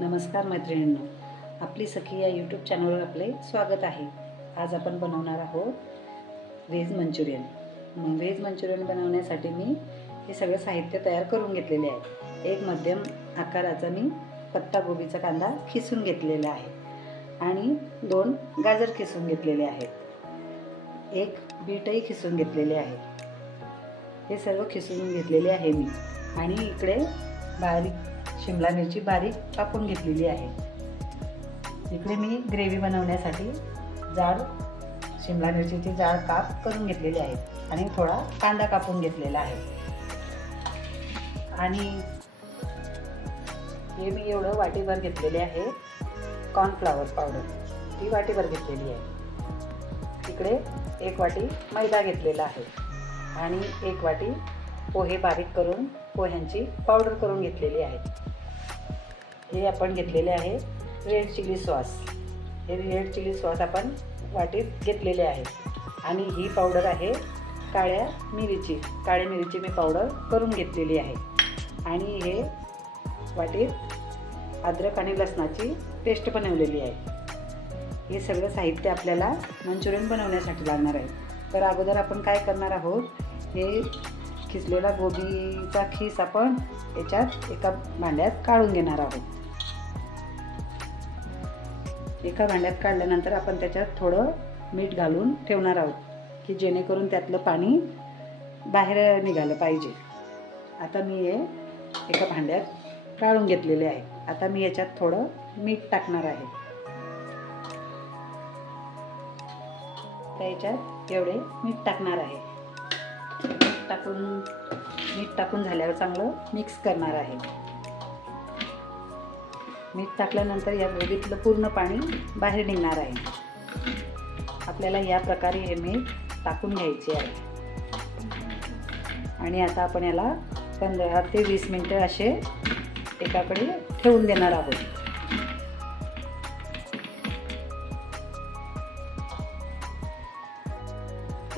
नमस्कार मैत्रिणींनो, आपली सखी या यूट्यूब चॅनलवर आपले स्वागत आहे। आज आपण बनवणार आहोत व्हेज मंचुरियन। व्हेज मंचुरियन बनवण्यासाठी मी हे सगळं साहित्य तयार करून घेतलेले आहे। एक मध्यम आकाराचा मी पत्ता गोबीचा कांदा खिसून घेतलेला आहे आणि 2 गाजर खिसून घेतलेले आहेत। एक बीटही खिसून घेतलेले आहे। हे सर्व खिसून घेतलेले आहे मी। आणि इकडे बारीक शिमला मिरची बारीक कापून घेतलेली आहे। इकडे मी ग्रेव्ही बनवण्यासाठी जाड शिमला मिरचीचे जाड काप करून घेतलेले आहेत आणि थोडा कांदा कापून घेतलेला आहे। आणि हे मी एवढं वाटीभर घेतलेले आहे कॉर्नफ्लॉवर पावडर, ती वाटीभर घेतलेली आहे। इकडे 1 वाटी मैदा घेतलेला आहे आणि 1 वाटी पोहे बारीक करून पोह्यांची पावडर करून घेतलेली आहे। हे आपण घेतलेले आहे रेड चिली सॉस। हे रेड चिली सॉस आपण वाटीत घेतलेले आहे। आणि ही पावडर आहे काळ्या मिरीची मी पावडर करून घेतलेली आहे। आणि हे वाटीत अद्रक आणि लसणाची पेस्ट बनवलेली आहे। हे सगळं साहित्य आपल्याला मंचुरियन बनवण्यासाठी लागणार आहे। तर अगोदर आपण काय करणार आहोत, हे खिसलेला गोबीचा खीस आपण याच्यात एका भांड्यात काढून घेणार आहोत। एका भांड्यात काढल्यानंतर आपण त्याच्यात थोडं मीठ घालून ठेवणार आहोत की जेणेकरून त्यातलं पाणी बाहेर निघालं पाहिजे। आता मी हे एका भांड्यात काढून घेतलेले आहे। आता मी याच्यात थोडं मीठ टाकणार आहे। त्याच्यात एवढे मीठ टाकणार आहे। मीठ टाकून झाल्यावर चांगलं मिक्स करणार आहे। मीठ टाकल्यानंतर या गोबीतलं पूर्ण पाणी बाहेर निघणार आहे। आपल्याला या प्रकारे हे मीठ टाकून घ्यायचे आहे। आणि आता आपण याला 15 ते 20 मिनिटं असे एकाकडे ठेवून देणार आहोत।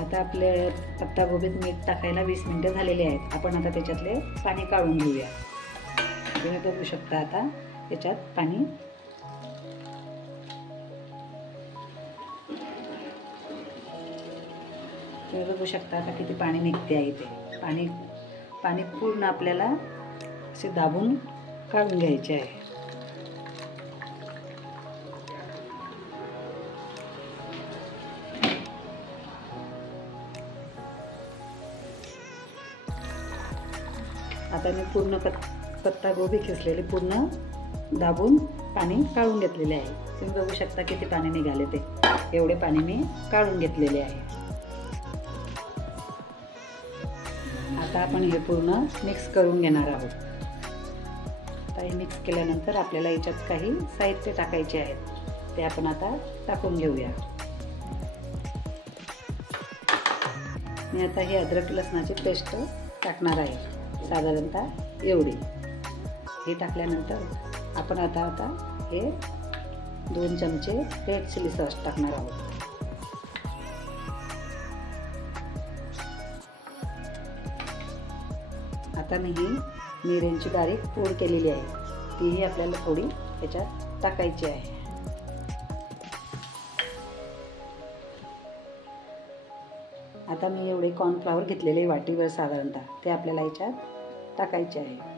आता आपल्या पत्ता गोबीत मीठ टाकायला 20 मिनिटं झालेली आहेत। आपण आता त्याच्यातले पाणी काढून घेऊया। तुम्ही बघू शकता आता त्याच्यात पाणी आता किती पाणी निघते आहे। ते पाणी पूर्ण आपल्याला असे दाबून काढून घ्यायचे आहे। आता मी पूर्ण पत्ता गोबी खिसलेली पूर्ण दाबून पाणी काढून घेतलेले आहे। तुम्ही बघू शकता किती पाणी निघाले ते। एवढे पाणी मी काढून घेतलेले आहे। आता आपण हे पूर्ण मिक्स करून घेणार आहोत। आता हे मिक्स केल्यानंतर आपल्याला याच्यात काही साहित्य टाकायचे आहेत, ते आपण आता टाकून घेऊया। मी आता ही अद्रक लसणाची पेस्ट टाकणार आहे, साधारणतः एवढी। हे टाकल्यानंतर आपण आता हे 2 चमचे रेड चिली सॉस टाकणार आहोत। आता मी ही मिरची बारीक पूड केलेली आहे, तीही आपल्याला थोडी याच्यात टाकायची आहे। आता मी एवढे कॉर्नफ्लॉवर घेतलेले वाटीवर साधारणतः, ते आपल्याला याच्यात टाकायचे आहे।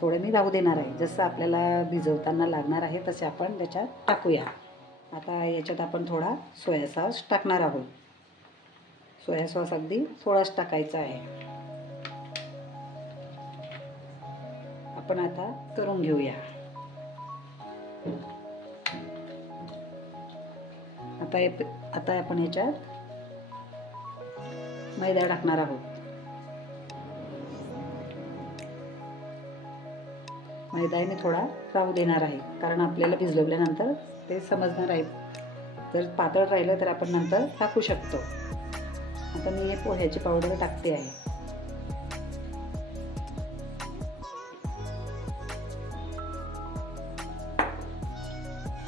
थोडे मी राहू देणार आहे, जसं आपल्याला भिजवताना लागणार आहे तसे आपण त्याच्यात टाकूया। आता याच्यात आपण थोडा सोया सॉस टाकणार आहोत। सोया सॉस अगदी थोडाच टाकायचा आहे। आपण आता करून घेऊया। आता आपण याच्यात मैदा टाकणार आहोत। मैदाने थोडा राहू देणार आहे, कारण आपल्याला भिजवल्यानंतर ते समजणार आहे। जर पातळ राहिलं तर आपण नंतर टाकू शकतो। आता मी हे पोह्याची पावडर टाकते आहे।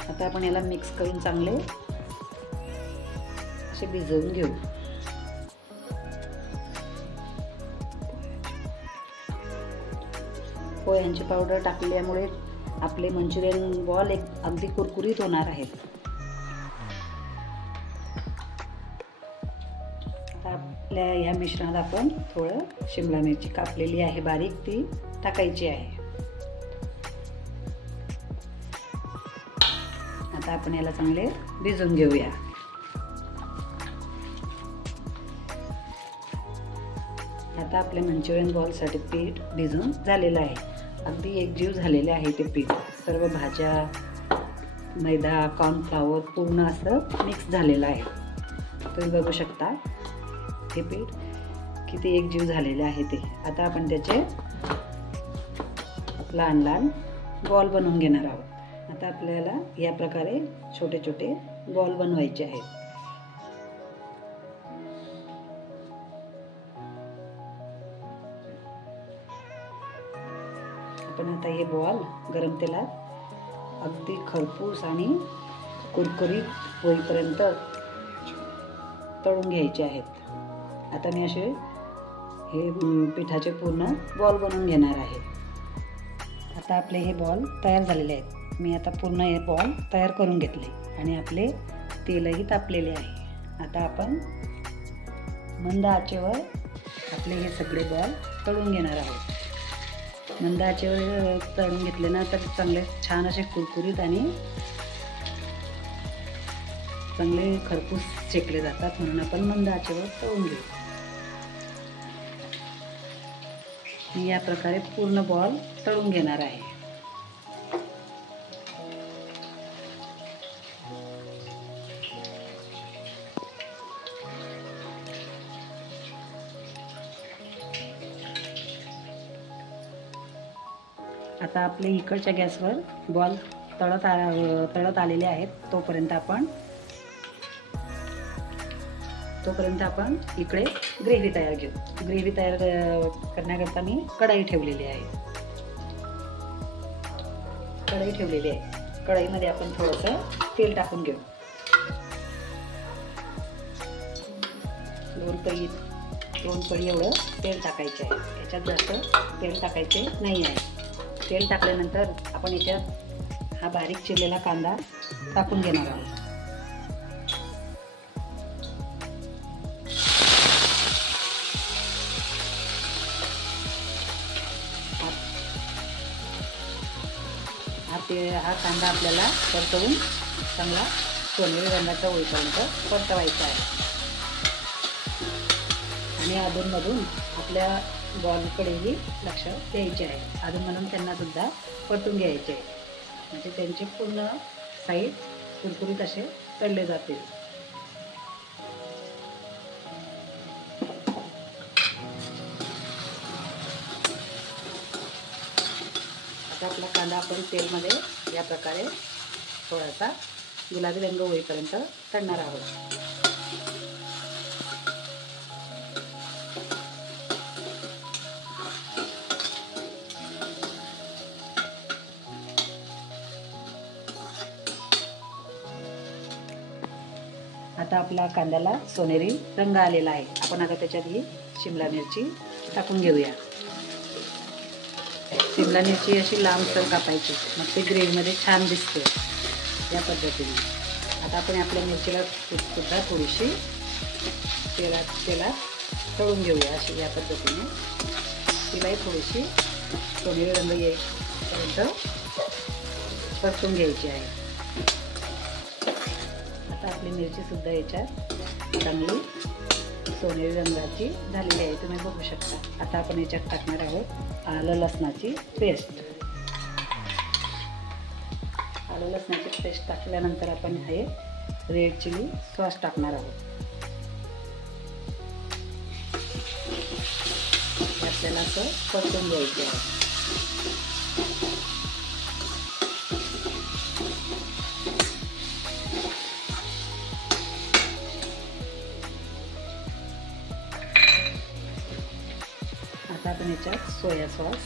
आता आपण याला मिक्स करून चांगले असे भिजवून घेऊ। पोह्यांची पावडर टाकल्यामुळे आपले मंचुरियन बॉल एक अगदी कुरकुरीत होणार आहेत. आता आपल्या ह्या मिश्रणात आपण थोडं शिमला मिरची कापलेली आहे बारीक, ती टाकायची आहे. आता आपण याला चांगले भिजवून घेऊया. आता आपल्या मंचुरियन बॉलसाठी पीठ भिजून झालेलं आहे. अगदी एकजीव झालेले आहे ते पीठ. सर्व भाज्या, मैदा, कॉर्नफ्लॉवर पूर्ण असं मिक्स झालेलं आहे. तुम्ही बघू शकता हे पीठ किती एकजीव झालेले आहे ते. आता आपण त्याचे लहान लहान बॉल बनवून घेणार आहोत. आता आपल्याला या प्रकारे छोटे छोटे बॉल बनवायचे आहेत. आपण आता हे बॉल गरम तेलात अगदी खरपूस आणि कुरकुरीत होईपर्यंत तळून घ्यायचे आहेत. आता मी असे हे पिठाचे पूर्ण बॉल बनवून घेणार आहे. आता आपले हे बॉल तयार झालेले आहेत. मी आता पूर्ण हे बॉल तयार करून घेतले आणि आपले तेलही तापलेले आहे. आता आपण मंद आचेवर आपले हे सगळे बॉल तळून घेणार आहोत. मंद आचेवर तळून घेतले ना तर चांगले छान असे कुरकुरीत आणि चांगले खरपूस शेकले जातात, म्हणून आपण मंद आचेवर तळून घेऊ. मी या प्रकारे पूर्ण बॉल तळून घेणार आहे. आता आपले इकडच्या गॅसवर बॉल तळत आलेले आहेत. तोपर्यंत आपण इकडे ग्रेव्ही तयार घेऊ. ग्रेव्ही तयार करण्याकरता मी कढई ठेवलेली आहे. कढईमध्ये आपण थोडंसं तेल टाकून घेऊ. 2 पळी एवढं तेल टाकायचे आहे. याच्यात जास्त तेल टाकायचे नाही आहे. तेल टाकल्यानंतर आपण याच्यात हा बारीक चिरलेला कांदा टाकून घेणार आहोत. हा कांदा आपल्याला परतवून चांगला सोनेरी रंगाचा होईपर्यंत परतवायचा आहे. आणि अधूनमधून आपल्या बॉलकडेही लक्ष द्यायचे आहे. अधूनमधून त्यांना सुद्धा परतून घ्यायचे आहे, म्हणजे त्यांचे पूर्ण साईड कुरकुरीत असे तळले जातील. आता आपला कांदा आपण तेलमध्ये या प्रकारे थोडासा गुलाबी रंग होईपर्यंत तळणार आहोत. आता आपला कांद्याला सोनेरी रंग आलेला आहे. आपण आता त्याच्यात ही शिमला मिरची टाकून घेऊया. शिमला मिरची अशी लांबसर कापायची, मग ते ग्रेव्हीमध्ये छान दिसते या पद्धतीने. आता आपण आपल्या मिरचीला सुद्धा थोडीशी तेलात तळून घेऊया अशी या पद्धतीने. तिलाही थोडीशी सोनेरी रंग येईपर्यंत परतून घ्यायची आहे. आता आपली मिरची सुद्धा याच्यात चांगली सोनेरी रंगाची झालेली आहे, तुम्ही बघू शकता. आता आपण याच्यात टाकणार आहोत आलं लसणाची पेस्ट. आलं लसणाची पेस्ट टाकल्यानंतर आपण हे रेड चिली सॉस टाकणार आहोत. आपल्याला असं परतून घ्यायचे आहे. आता आपण याच्यात सोया सॉस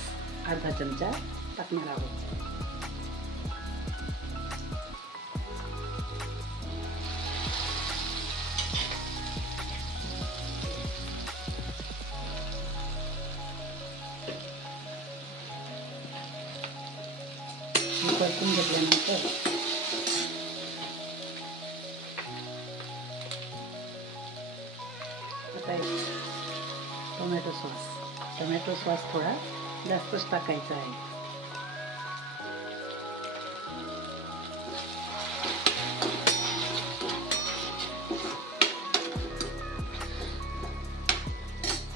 अर्धा चमचा टाकणार आहोत. परतून घेतल्यानंतर आता टोमॅटो सॉस थोडा जास्तच टाकायचा आहे.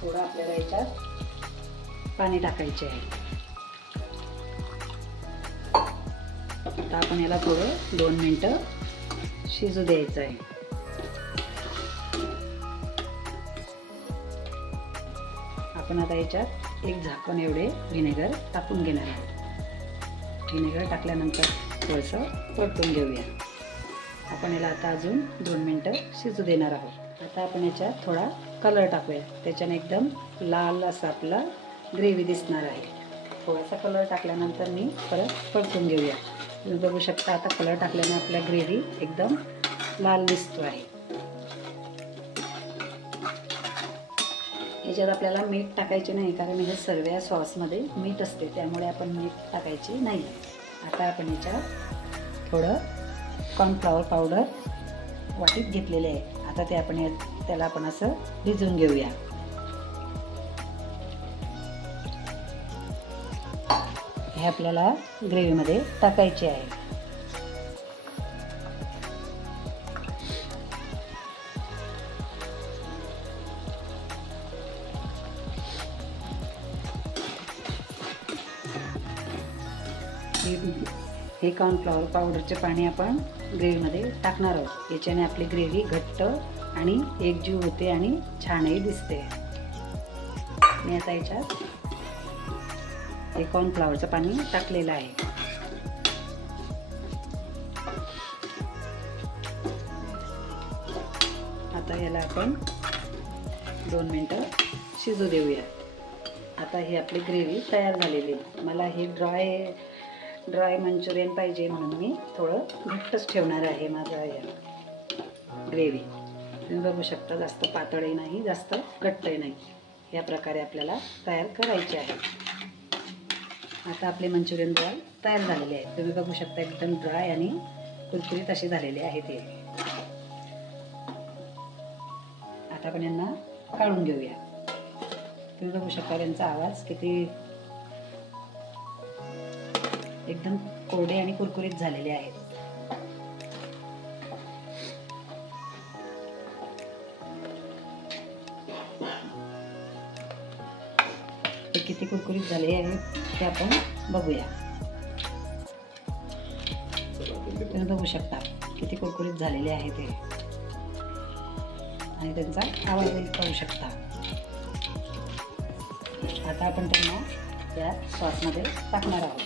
थोडं आपल्याला याच्यात पाणी टाकायचे आहे. आता आपण याला थोडं 2 मिनिटं शिजू द्यायचं आहे. आपण आता याच्यात 1 झाकण एवढे व्हिनेगर टाकून घेणार आहोत. व्हिनेगर टाकल्यानंतर थोडंसं परतून घेऊया. आपण याला आता अजून 2 मिनिटं शिजू देणार आहोत. आता आपण याच्यात थोडा कलर टाकूया. त्याच्याने एकदम लाल असा आपला ग्रेव्ही दिसणार आहे. थोडासा कलर टाकल्यानंतर मी परत परतून घेऊया. तुम्ही बघू शकता आता कलर टाकल्याने आपला ग्रेव्ही एकदम लाल दिसतो आहे. याच्यात आपल्याला मीठ टाकायचे नाही, कारण हे सर्व सॉसमध्ये मीठ असते, त्यामुळे आपण मीठ टाकायचे नाही. आता आपण याच्यात थोडं कॉर्नफ्लॉवर पावडर वाटीत घेतलेले आहे. आता ते आपण त्याला आपण असं भिजवून घेऊया. हे आपल्याला ग्रेव्हीमध्ये टाकायचे आहे. हे कॉर्नफ्लॉवर पावडरचे पाणी आपण ग्रेव्हीमध्ये टाकणार आहोत. याच्याने आपली ग्रेव्ही घट्ट आणि एकजीव होते आणि छानही दिसते. मी आता याच्यात हे कॉर्नफ्लॉवरचं पाणी टाकलेलं आहे. आता याला आपण 2 मिनिटं शिजू देऊया. आता ही आपली ग्रेव्ही तयार झालेली आहे. मला हे ड्राय मंचुरियन पाहिजे म्हणून मी थोडं घट्टच ठेवणार आहे माझा ग्रेव्ही. तुम्ही बघू शकता जास्त पातळही नाही जास्त घट्टही नाही. या प्रकारे आपल्याला तयार करायचे आहे. आता आपले मंचुरियन बॉल तयार झालेले आहेत. तुम्ही बघू शकता एकदम ड्राय आणि कुरकुरीत असे झालेले आहेत हे. आता आपण यांना काढून घेऊया. तुम्ही बघू शकता यांचा आवाज किती एकदम कोरडे आणि कुरकुरीत झालेले आहेत. ते किती कुरकुरीत झाले आहेत ते आपण बघूया. तुम्ही बघू शकता किती कुरकुरीत झालेले आहेत हे आणि त्यांचा आवाजही पाहू शकता. आता आपण त्यांना या सॉसमध्ये टाकणार आहोत,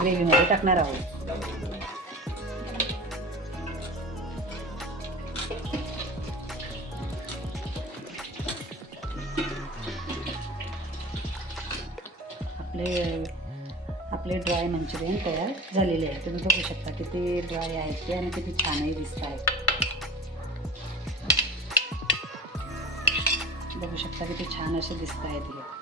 ग्रेव्हीमध्ये टाकणार आहोत. आपले ड्राय मंचुरियन तयार झालेले आहे. तुम्ही बघू शकता किती ड्राय आहेत ते आणि किती छानही दिसत आहेत. बघू शकता किती छान असे दिसत आहेत हे.